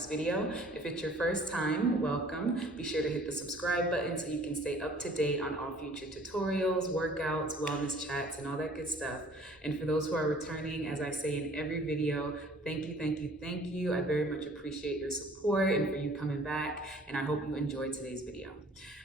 this video. If it's your first time, welcome. Be sure to hit the subscribe button so you can stay up to date on all future tutorials, workouts, wellness chats, and all that good stuff. And for those who are returning, as I say in every video, thank you, thank you, thank you. I very much appreciate your support and for you coming back, and I hope you enjoyed today's video.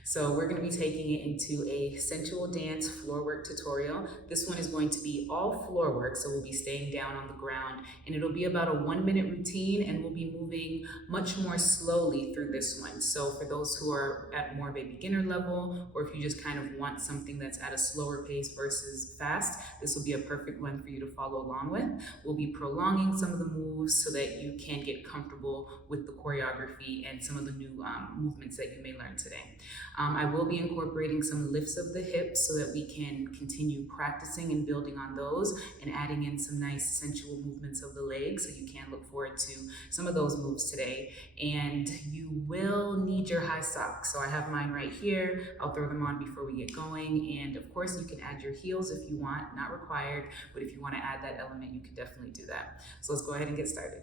So we're going to be taking it into a sensual dance floor work tutorial. This one is going to be all floor work, so we'll be staying down on the ground, and it'll be about a 1-minute routine, and we'll be moving much more slowly through this one. So for those who are at more of a beginner level, or if you just kind of want something that's at a slower pace versus fast, this will be a perfect one for you to follow along with. We'll be prolonging some of the moves so that you can get comfortable with the choreography and some of the new movements that you may learn today. I will be incorporating some lifts of the hips so that we can continue practicing and building on those, and adding in some nice sensual movements of the legs, so you can look forward to some of those moves today. And you will need your high socks. So I have mine right here. I'll throw them on before we get going. And of course you can add your heels if you want, not required, but if you want to add that element, you can definitely do that. So let's go ahead and get started.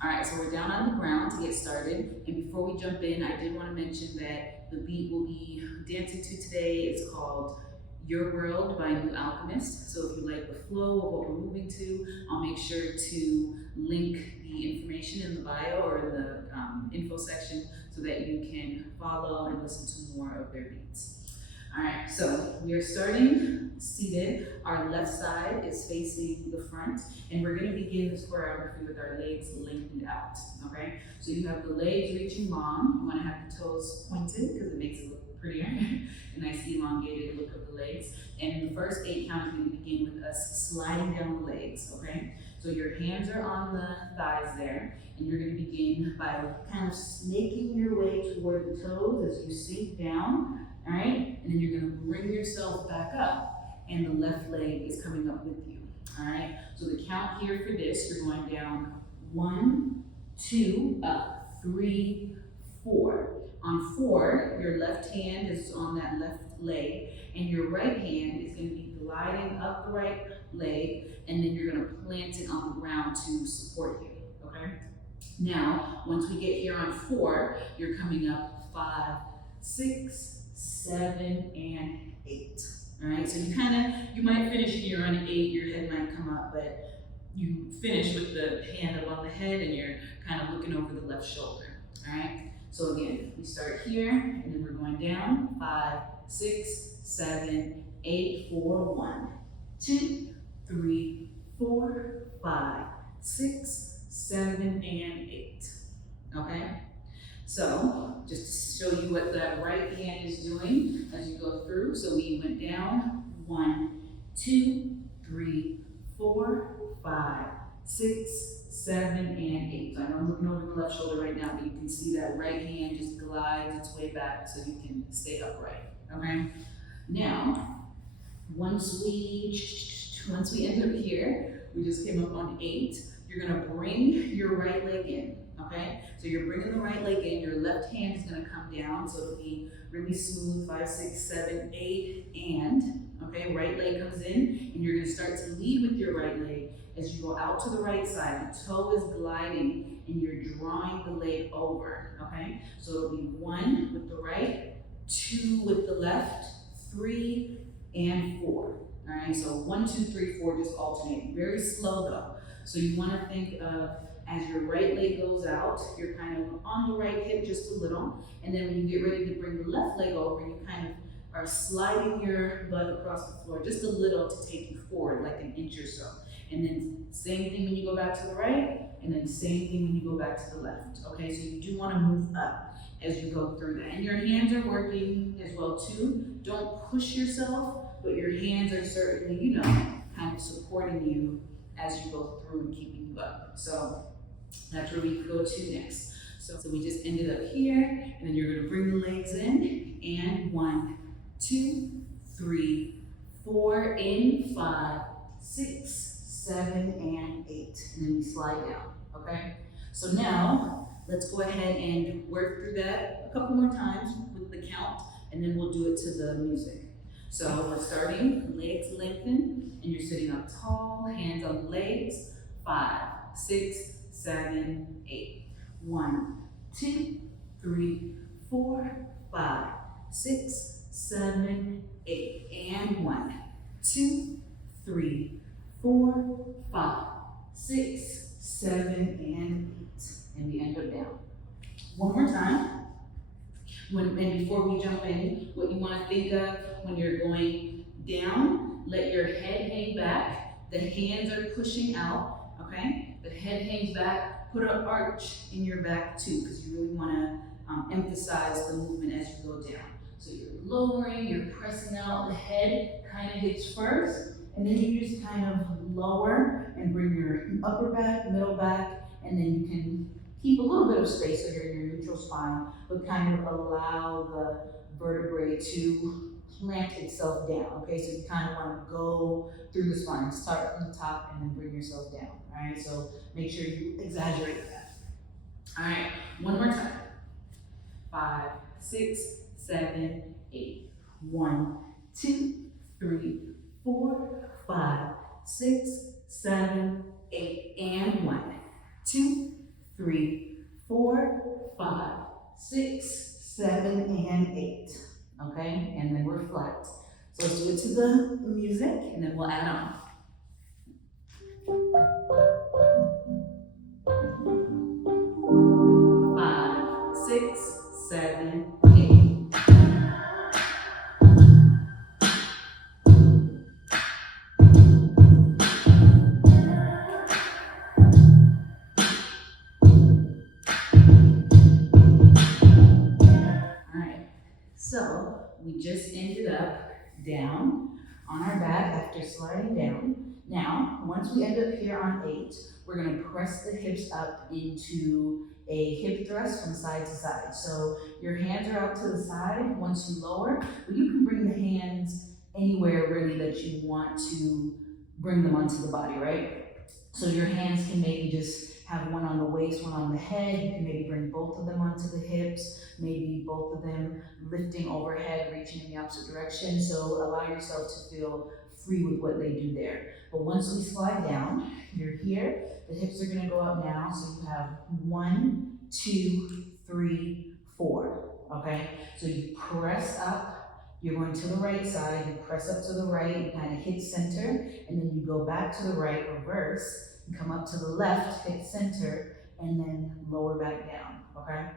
All right, so we're down on the ground to get started. And before we jump in, I did want to mention that the beat we'll be dancing to today is called Your World by New Alchemist. So if you like the flow of what we're moving to, I'll make sure to link the information in the bio or in the info section so that you can follow and listen to more of their beats. All right, so we are starting seated. Our left side is facing the front, and we're gonna begin this choreography with our legs lengthened out, okay? So you have the legs reaching long. You wanna have the toes pointed because it makes it look prettier, a nice elongated look of the legs. And the first 8 count is gonna begin with us sliding down the legs, okay? So your hands are on the thighs there, and you're gonna begin by kind of snaking your way toward the toes as you sink down. All right, and then you're gonna bring yourself back up, and the left leg is coming up with you. All right, so the count here for this, you're going down 1, 2, up, 3, 4. On 4, your left hand is on that left leg, and your right hand is gonna be gliding up the right leg, and then you're gonna plant it on the ground to support you, okay? Now, once we get here on 4, you're coming up 5, 6, 7, and 8. All right, so you might finish here on 8, your head might come up, but you finish with the hand up on the head and you're kind of looking over the left shoulder. All right, so again, we start here and then we're going down 5, 6, 7, 8, 4, 1, 2, 3, 4, 5, 6, 7, and 8. Okay? So, just to show you what that right hand is doing as you go through. So we went down 1, 2, 3, 4, 5, 6, 7, and 8. So I know I'm looking over the left shoulder right now, but you can see that right hand just glides its way back so you can stay upright. Okay? Now, once we end up here, we just came up on 8. You're gonna bring your right leg in. Okay, so you're bringing the right leg in, your left hand is gonna come down, so it'll be really smooth, 5, 6, 7, 8, and, okay, right leg comes in, and you're gonna start to lead with your right leg as you go out to the right side. The toe is gliding, and you're drawing the leg over, okay? So it'll be 1 with the right, 2 with the left, 3, and 4. All right, so 1, 2, 3, 4, just alternating. Very slow though. So you wanna think of, as your right leg goes out, you're kind of on the right hip just a little, and then when you get ready to bring the left leg over, you kind of are sliding your butt across the floor just a little to take you forward, like an inch or so. And then same thing when you go back to the right, and then same thing when you go back to the left. Okay, so you do want to move up as you go through that. And your hands are working as well too. Don't push yourself, but your hands are certainly, kind of supporting you as you go through and keeping you up. So that's where we go to next. So we just ended up here, and then you're gonna bring the legs in, and 1, 2, 3, 4, in 5, 6, 7, and 8. And then we slide down, okay? So now, let's go ahead and work through that a couple more times with the count, and then we'll do it to the music. So we're starting, legs lengthen, and you're sitting up tall, hands on the legs, 5, 6, 7, 8. 1, 2, 3, 4, 5, 6, 7, 8. And 1, 2, 3, 4, 5, 6, 7, and 8. And we end up down. One more time. And before we jump in, what you want to think of when you're going down, let your head hang back. The hands are pushing out, okay? The head hangs back. Put an arch in your back too, because you really want to emphasize the movement as you go down. So you're lowering, you're pressing out, the head kind of hits first, and then you just kind of lower and bring your upper back, middle back, and then you can keep a little bit of space so you're in your neutral spine, but kind of allow the vertebrae to plant itself down, okay? So you kind of want to go through the spine, start from the top and then bring yourself down, all right? So make sure you exaggerate that. All right, one more time. 5, 6, 7, 8. 1, 2, 3, 4, 5, 6, 7, 8. And 1, 2, 3, 4, 5, 6, 7, and 8. Okay, and then we're flat. So let's do it to the music, and then we'll add on. 5, 6, 7, 8. So we just ended up down on our back after sliding down. Now, once we end up here on 8, we're going to press the hips up into a hip thrust from side to side. So your hands are out to the side once you lower, but you can bring the hands anywhere really that you want to bring them onto the body, right? So your hands can maybe just have one on the waist, one on the head. You can maybe bring both of them onto the hips, maybe both of them lifting overhead, reaching in the opposite direction. So allow yourself to feel free with what they do there. But once we slide down, you're here. The hips are gonna go up now. So you have 1, 2, 3, 4, okay? So you press up. You're going to the right side, you press up to the right, you kind of hit center, and then you go back to the right, reverse, and come up to the left, hit center, and then lower back down, okay?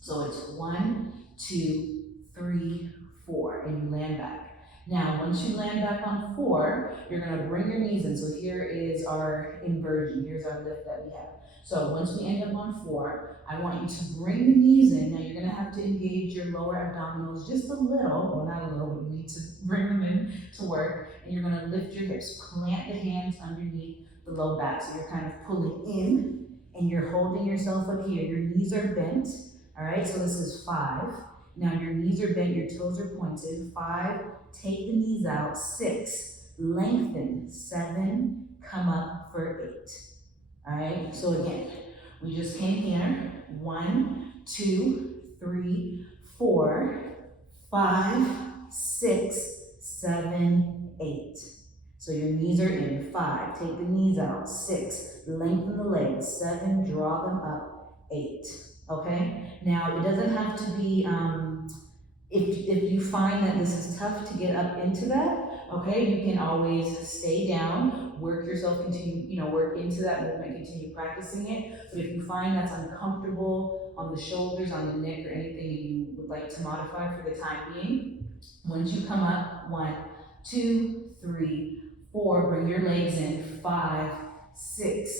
So it's 1, 2, 3, 4, and you land back. Now, once you land back on 4, you're gonna bring your knees in. So here is our inversion, here's our lift that we have. So once we end up on 4, I want you to bring the knees in. Now you're gonna have to engage your lower abdominals just a little, well not a little, but you need to bring them in to work. And you're gonna lift your hips, plant the hands underneath the low back. So you're kind of pulling in and you're holding yourself up here. Your knees are bent, all right? So this is 5. Now your knees are bent, your toes are pointed. 5, take the knees out. 6, lengthen. 7, come up for 8. All right, so again, we just came here. 1, 2, 3, 4, 5, 6, 7, 8. So your knees are in. 5, take the knees out. 6, lengthen the legs. 7, draw them up. 8, okay? Now, it doesn't have to be, if you find that this is tough to get up into that, okay, you can always stay down, work yourself, continue, work into that movement, continue practicing it. But if you find that's uncomfortable on the shoulders, on the neck, or anything you would like to modify for the time being, once you come up, 1, 2, 3, 4, bring your legs in. 5, 6,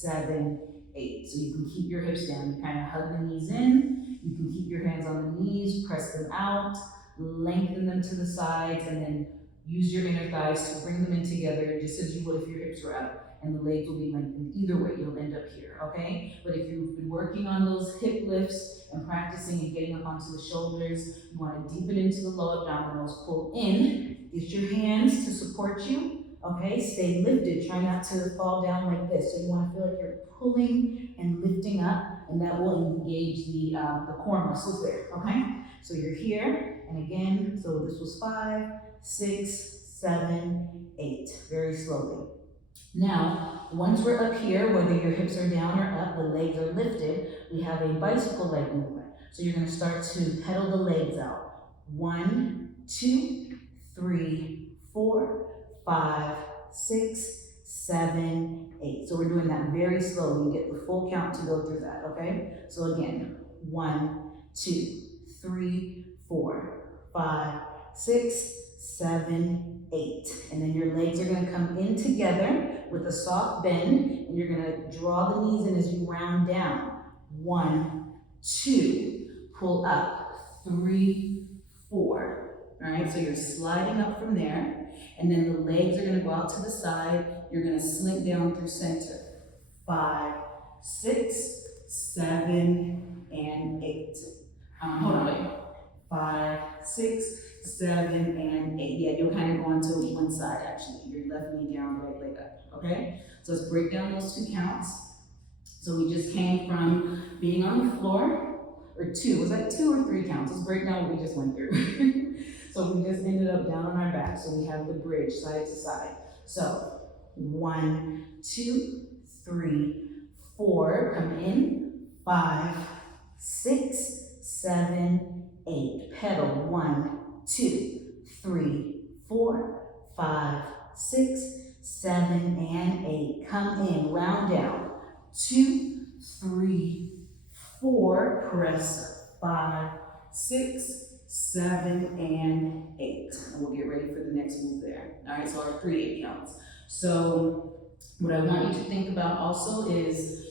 7, 8. So you can keep your hips down. You kind of hug the knees in. You can keep your hands on the knees, press them out, lengthen them to the sides, and then use your inner thighs to bring them in together, just as you would if your hips were up, and the legs will be lengthened. Either way, you'll end up here, okay? But if you've been working on those hip lifts and practicing and getting up onto the shoulders, you want to deepen into the low abdominals, pull in, get your hands to support you, okay? Stay lifted, try not to fall down like this. So you want to feel like you're pulling and lifting up, and that will engage the core muscles there, okay? So you're here, and again, so this was 5, 6, 7, 8, very slowly. Now, once we're up here, whether your hips are down or up, the legs are lifted, we have a bicycle leg movement. So you're gonna start to pedal the legs out. 1, 2, 3, 4, 5, 6, 7, 8. So we're doing that very slowly. You get the full count to go through that, okay? So again, 1, 2, 3, 4, 5, 6, 7, 8. And then your legs are gonna come in together with a soft bend, and you're gonna draw the knees in as you round down. 1, 2, pull up, 3, 4. All right, so you're sliding up from there, and then the legs are gonna go out to the side. You're gonna slink down through center. 5, 6, 7, and 8. Hold on, wait. 5, 6, 7, and 8. Yeah, you'll kind of go onto one side actually. Your left knee down, right leg up, okay? So let's break down those 2 counts. So we just came from being on the floor, or 2, was that 2 or 3 counts? Let's break down what we just went through. So we just ended up down on our back, so we have the bridge side to side. So 1, 2, 3, 4, come in, 5, 6, 7, 8. Pedal. 1, 2, 3, 4, 5, 6, 7, and 8. Come in, round down. 2, 3, 4, press up. 5, 6, 7, and 8. And we'll get ready for the next move there. All right, so our 3 8 counts. So what I want you to think about also is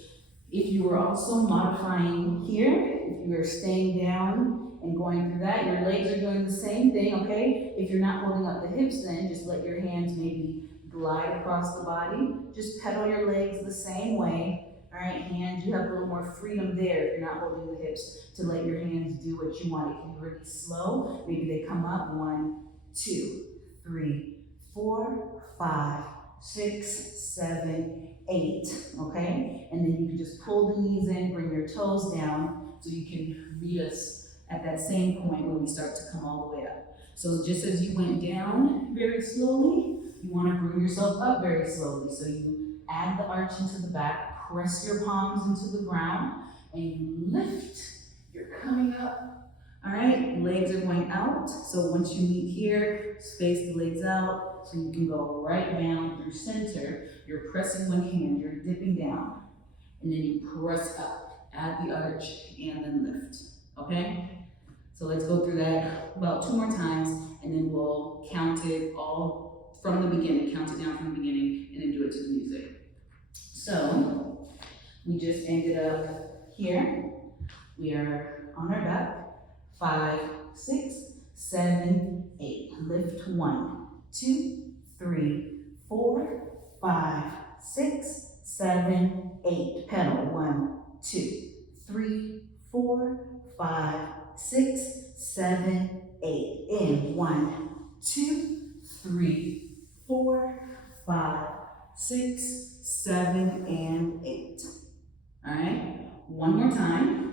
if you were also modifying here, if you are staying down and going through that, your legs are doing the same thing, okay? If you're not holding up the hips, then just let your hands maybe glide across the body. Just pedal your legs the same way. All right, hands, you have a little more freedom there if you're not holding the hips to let your hands do what you want. It can be really slow. Maybe they come up. 1, 2, 3, 4, 5, 6, 7, 8, okay? And then you can just pull the knees in, bring your toes down so you can meet us at that same point when we start to come all the way up. So just as you went down very slowly, you want to bring yourself up very slowly. So you add the arch into the back, press your palms into the ground, and you lift. You're coming up. All right, legs are going out. So once you meet here, space the legs out so you can go right down through center. You're pressing one hand, you're dipping down, and then you press up, add the arch, and then lift, okay? So let's go through that about 2 more times, and then we'll count it all from the beginning, count it down from the beginning, and then do it to the music. So we just ended up here. We are on our back. 5, 6, 7, 8. Lift. 1, 2, 3, 4, 5, 6, 7, 8. Pedal. 1, 2, 3, 4, 5, 6, 7, 8. In. 1, 2, 3, 4, 5, 6, 7, and 8. All right. One more time.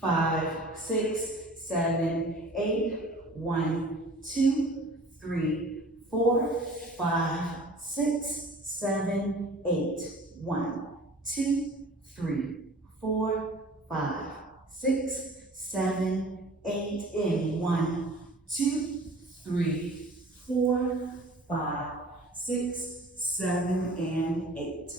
5, 6, 7, 8. 1, 2, 3, 4, 5, 6, 7, 8. 1, 2, 3, 4, 5, 6, 7, 8. In. 1, 2, 3, 4, 5, 6, 7, and 8.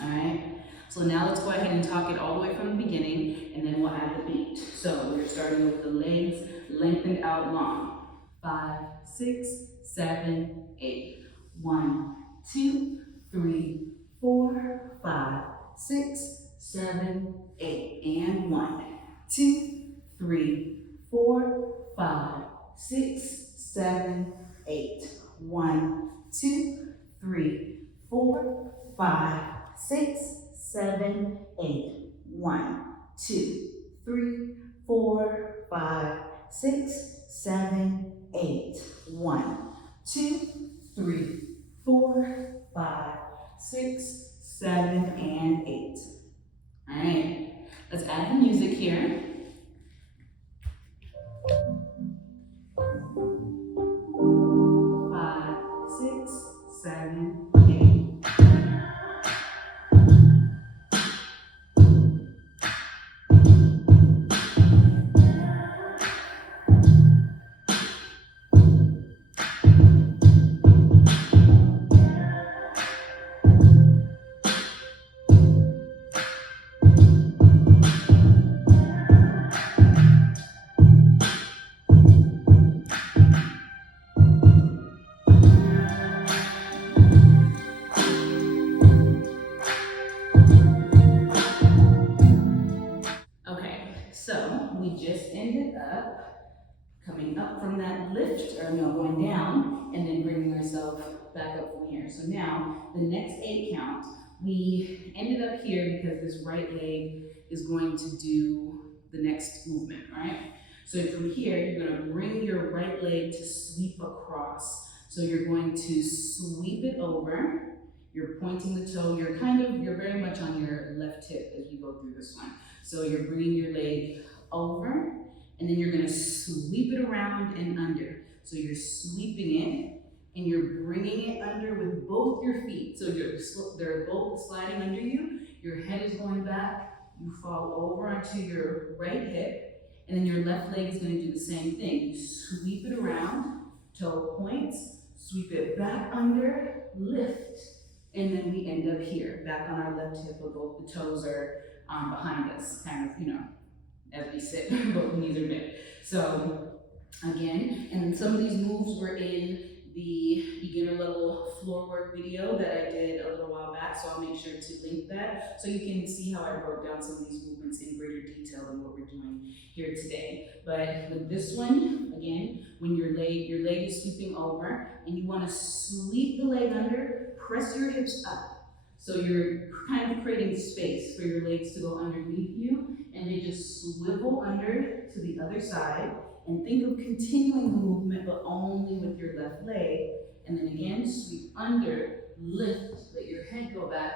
All right. So now let's go ahead and talk it all the way from the beginning, and then we'll add the beat. So we're starting with the legs lengthened out long. 5, 6, 7, 8. 1, 2, 3, 4, 5, 6, 7, 8. And 1, 2, 3, 4, 5, 6, 7, 8. 1, 2, 3, 4, 5, 6, 7, 8. 1, 2, 3, 4, 5, 6, 7, 8. 1, 2, 3, 4, 5, 6, 7, and 8. All right, let's add the music here. 5, 6, up, coming up from that lift, or no, going down, and then bringing ourselves back up from here. So now, the next 8 count, we ended up here because this right leg is going to do the next movement, all right? So from here, you're gonna bring your right leg to sweep across. So you're going to sweep it over, you're pointing the toe, you're very much on your left hip as we go through this one. So you're bringing your leg over, and then you're gonna sweep it around and under. So you're sweeping it, and you're bringing it under with both your feet. So they're both sliding under you, your head is going back, you fall over onto your right hip, and then your left leg is gonna do the same thing. You sweep it around, toe points, sweep it back under, lift, and then we end up here, back on our left hip, but both the toes are behind us, kind of, as we sit, both knees are bent. So again, and some of these moves were in the beginner level floor work video that I did a little while back, so I'll make sure to link that so you can see how I broke down some of these movements in greater detail than what we're doing here today. But with this one, again, when your leg is sweeping over and you want to sweep the leg under, press your hips up. So you're kind of creating space for your legs to go underneath you, and they just swivel under to the other side. And think of continuing the movement, but only with your left leg. And then again, sweep under, lift, let your head go back,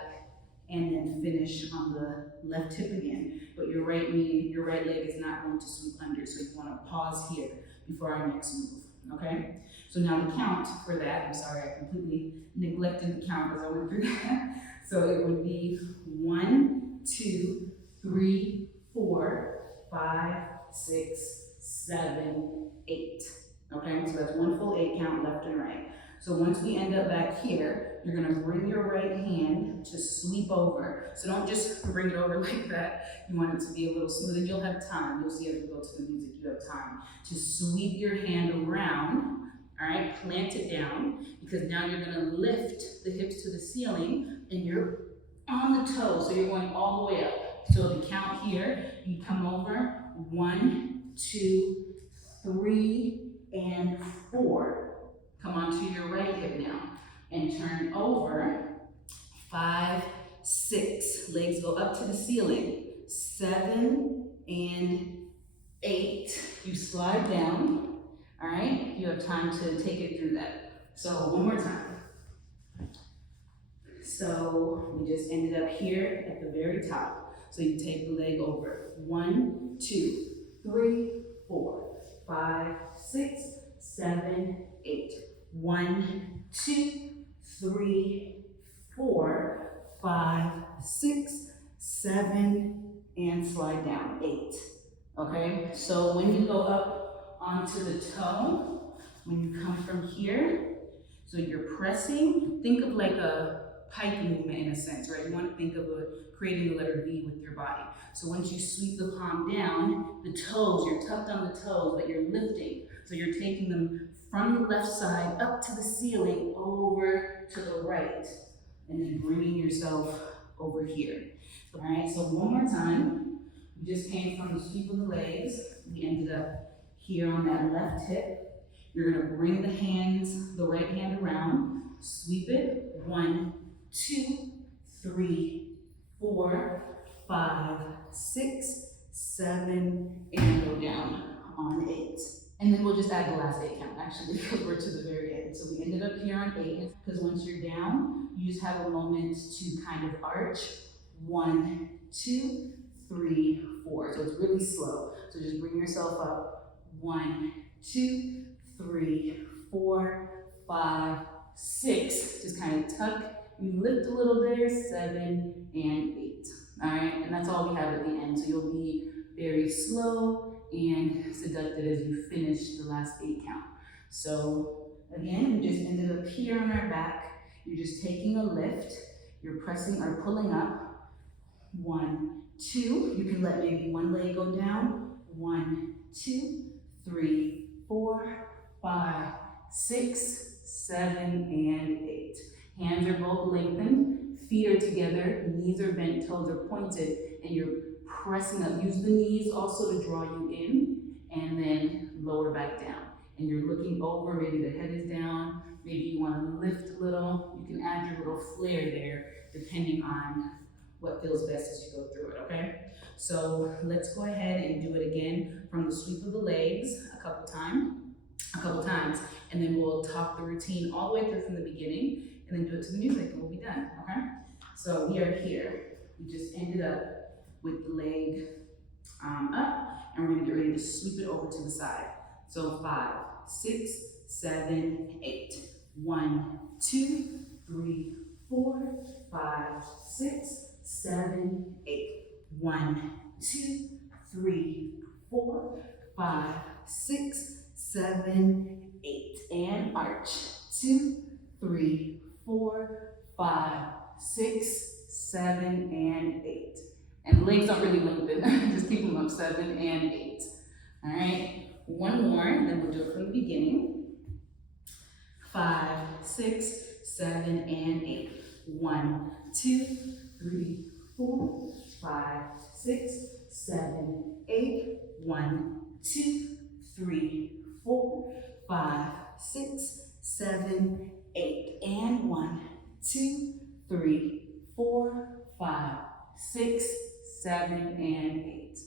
and then finish on the left hip again. But your right leg is not going to sweep under, so you want to pause here before our next move, okay? So now the count for that, I'm sorry, I completely neglected the count as I went through that. So it would be 1, 2, 3, 4, 5, 6, 7, 8. Okay, so that's one full 8 count left and right. So once we end up back here, you're gonna bring your right hand to sweep over. So don't just bring it over like that. You want it to be a little smooth, and you'll have time. You'll see as we go to the music, you have time to sweep your hand around. All right, plant it down, because now you're gonna lift the hips to the ceiling, and you're on the toes, so you're going all the way up. So the count here, you come over, 1, 2, 3, and 4. Come onto your right hip now and turn over. 5, 6. Legs go up to the ceiling. 7 and 8. You slide down. All right. You have time to take it through that. So one more time. So we just ended up here at the very top. So you take the leg over. 1, 2, 3, 4, 5, 6, 7, 8. 1, 2, 3, 4, 5, 6, 7, and slide down, 8. Okay, so when you go up onto the toe, when you come from here, so you're pressing, think of like a pike movement in a sense, right? You want to think of creating the letter V with your body. So once you sweep the palm down, the toes, you're tucked on the toes, but you're lifting. So you're taking them from the left side up to the ceiling, over to the right, and then bringing yourself over here. All right, so one more time. We just came from the sweep of the legs. We ended up here on that left hip. You're gonna bring the right hand around, sweep it. 1, 2, 3, 4, 5, 6, 7, and go down on 8. And then we'll just add the last 8 count, actually, because we're to the very end. So we ended up here on 8, because once you're down, you just have a moment to kind of arch. 1, 2, 3, 4. So it's really slow. So just bring yourself up. 1, 2, 3, 4, 5, 6. Just kind of tuck. You lift a little there. 7 and 8. All right, and that's all we have at the end. So you'll be very slow and seductive as you finish the last 8 count. So again, we just ended up here on our back. You're just taking a lift. You're pressing or pulling up. 1, 2. You can let maybe one leg go down. 1, 2, 3, 4, 5, 6, 7, and 8. Hands are both lengthened, feet are together, knees are bent, toes are pointed, and you're pressing up. Use the knees also to draw you in, and then lower back down. And you're looking over, maybe the head is down, maybe you want to lift a little. You can add your little flare there, depending on what feels best as you go through it, okay? So let's go ahead and do it again from the sweep of the legs a couple times, and then we'll talk the routine all the way through from the beginning, and then do it to the music, and we'll be done, okay? So we are here. We just ended up with the leg up, and we're gonna get ready to sweep it over to the side. So 5, 6, 7, 8. 1, 2, 3, 4, 5, 6, 7, 8. 1, 2, 3, 4, 5, 6, 7, 8. And arch. 2, 3, 4, 5, 6, 7, and 8. And the legs don't really lengthen, just keep them up, 7 and 8. All right, one more, then we'll do it from the beginning. 5, 6, 7, and 8. 1, 2, 3, 4, 5, 6, 7, 8. 1, 2, 3, 4, 5, 6, 7, 8. And 1, 2, 3, 4, 5, 6, 7, and 8.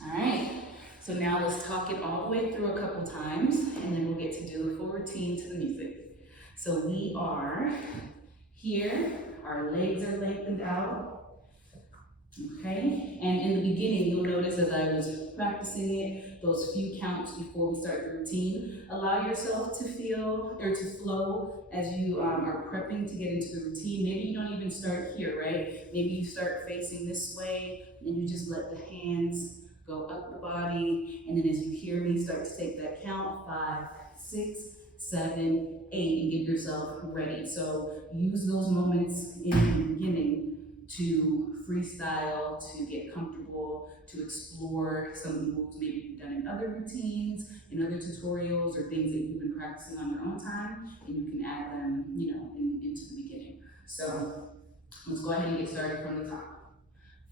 All right, so now let's talk it all the way through a couple times, and then we'll get to do the full routine to the music. So we are here, our legs are lengthened out, okay? And in the beginning, you'll notice as I was practicing it, those few counts before we start the routine, allow yourself to feel or to flow as you are prepping to get into the routine. Maybe you don't even start here, right? Maybe you start facing this way and you just let the hands go up the body. And then as you hear me start to take that count, 5, 6, 7, 8, and get yourself ready. So use those moments in the beginning to freestyle, to get comfortable, to explore some of the moves maybe you've done in other routines, in other tutorials, or things that you've been practicing on your own time, and you can add them, into the beginning. So let's go ahead and get started from the top.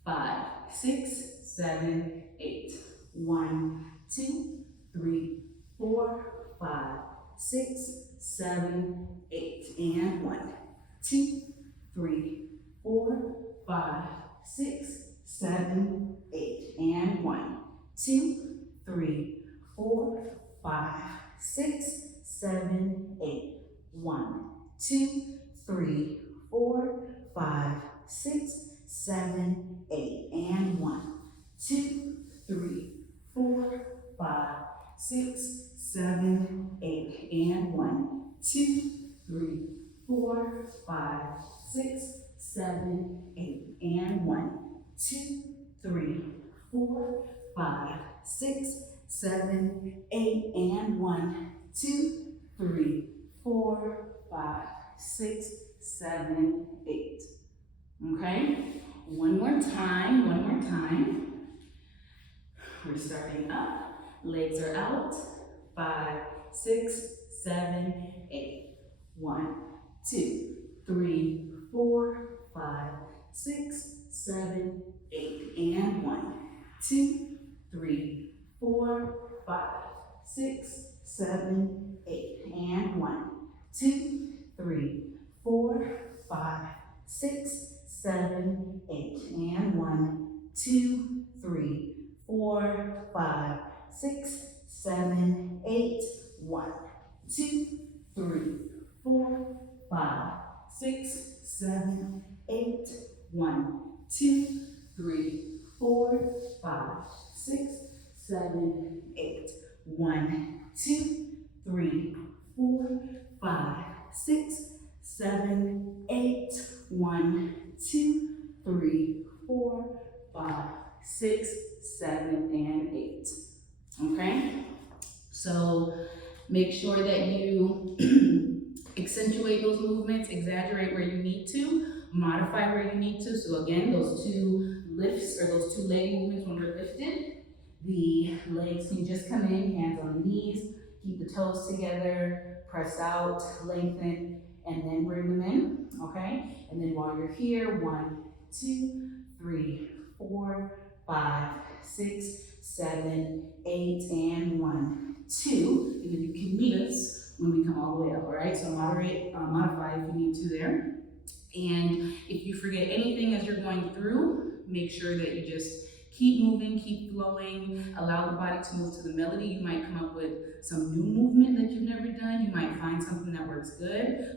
5, 6, 7, 8. 1, 2, 3, 4, 5, 6, 7, 8. And 1, 2, 3, 4, 5, 6, 7, 8. And 1, 2, 3, 4, 5, 6, 7, 8. 1, 2, 3, 4, 5, 6, 7, 8. And 1, 2, 3, 4, 5, 6, 7, 8. And 1, 2, 3, 4, 5, 6, 7, 8. And 1, 2, 3, 4, 5, 6, 7, 8. And 1, 2, 3, 4, 5, 6, 7, 8. Okay? One more time. We're starting up. Legs are out. 5, 6, 7, 8. 1, 2, 3, 4, 5, 6, 7, 8. And 1, 2, 3, 4, 5, 6, 7, 8. And 1, 2, 3, 4, 5, 6, 7, 8. And 1, 2, 3, 4, 5, 6, 7, 8. 1, 2, 3, 4, 5, 6, 7, 8. 1, 2, 3, 4, 5, 6, 7, 8. 1, 2, 3, 4, 5, 6, 7, 8. 1, 2, 3, 4, 5, 6, 7, and 8. Okay? So make sure that you accentuate those movements, exaggerate where you need to, modify where you need to. So again, those two lifts or those two leg movements when we're lifted, the legs can just come in, hands on the knees, keep the toes together, press out, lengthen, and then bring them in, okay? And then while you're here, 1, 2, 3, 4, 5, 6, 7, 8, and 1, 2, and then you can meet us when we come all the way up, all right? So modify if you need to there. And if you forget anything as you're going through, make sure that you just keep moving, keep flowing, allow the body to move to the melody. You might come up with some new movement that you've never done. You might find something that works good.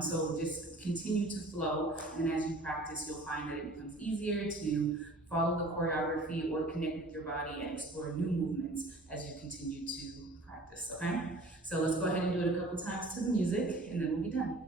So just continue to flow. And as you practice, you'll find that it becomes easier to follow the choreography or connect with your body and explore new movements as you continue to practice, okay? So let's go ahead and do it a couple times to the music, and then we'll be done.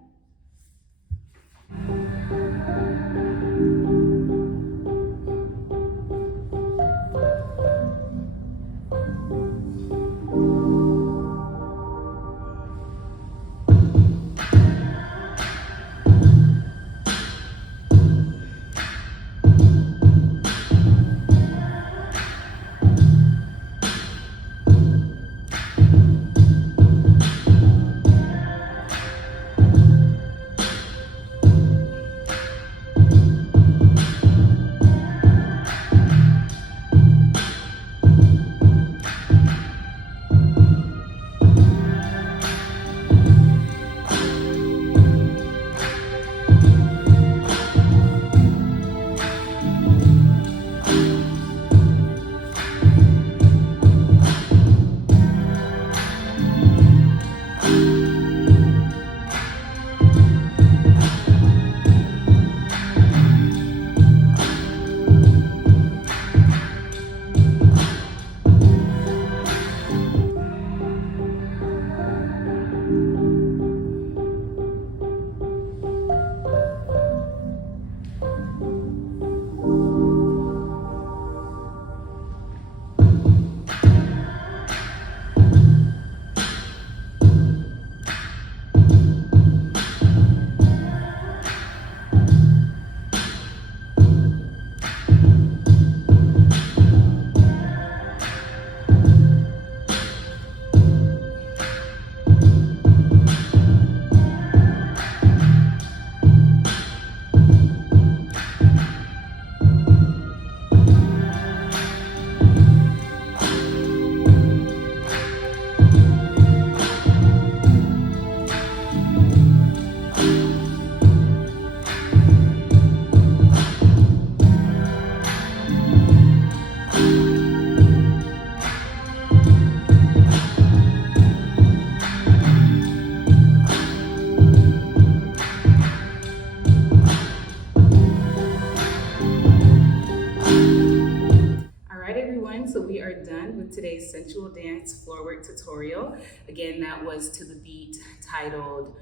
So we are done with today's sensual dance floorwork tutorial. Again, that was to the beat titled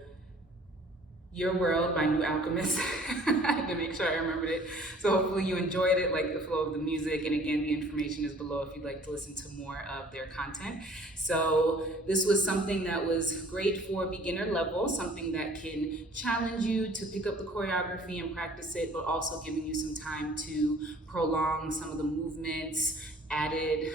Your World by New Alchemist. I had to make sure I remembered it. So hopefully you enjoyed it, like the flow of the music. And again, the information is below if you'd like to listen to more of their content. So this was something that was great for beginner level, something that can challenge you to pick up the choreography and practice it, but also giving you some time to prolong some of the movements, added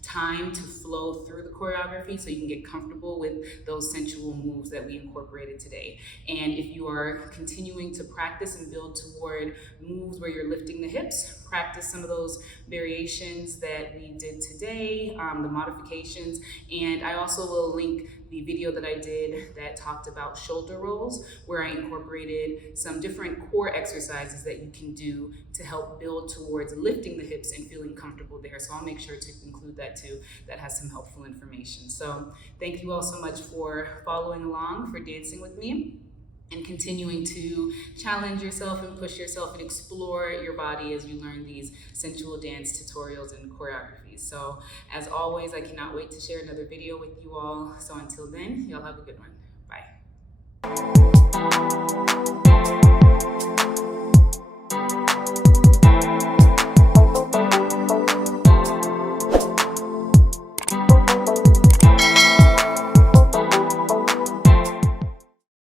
time to flow through the choreography so you can get comfortable with those sensual moves that we incorporated today. And if you are continuing to practice and build toward moves where you're lifting the hips, practice some of those variations that we did today, the modifications. And I also will link the video that I did that talked about shoulder rolls, where I incorporated some different core exercises that you can do to help build towards lifting the hips and feeling comfortable there. So I'll make sure to include that too. That has some helpful information. So thank you all so much for following along, for dancing with me, and continuing to challenge yourself and push yourself and explore your body as you learn these sensual dance tutorials and choreographies. So as always, I cannot wait to share another video with you all. So until then, y'all have a good one. Bye.